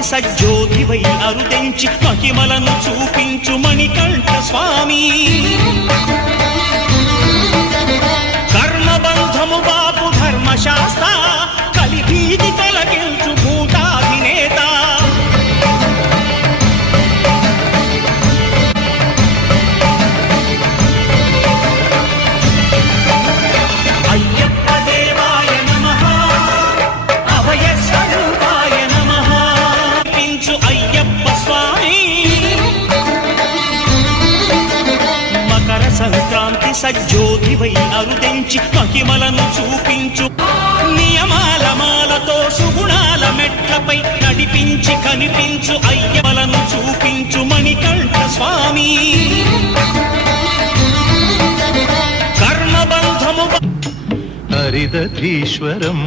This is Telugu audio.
సంక్రాంతి సజ్జోతివై అరుదెంచి మహిమలను చూపించు మణికంఠ స్వామి. కర్మబంధము బాపు ధర్మశాస్త్ర కలిభీతి తొలగించు భూతాధినేత. అయ్యప్ప దేవాయ నమః, అభయ స్వరూపాయ నమః. పించు అయ్యప్ప స్వామి. మకర సంక్రాంతి సజ్జోతివై అరుదెంచి మహిమలను చూపించు నియమాల మాలతో సుగుణాల మెట్లపై నడిపించి కనిపించు అయ్యప్పలను చూపించు మణికంఠ స్వామి. కర్మబంధము హరిదధీశ్వరం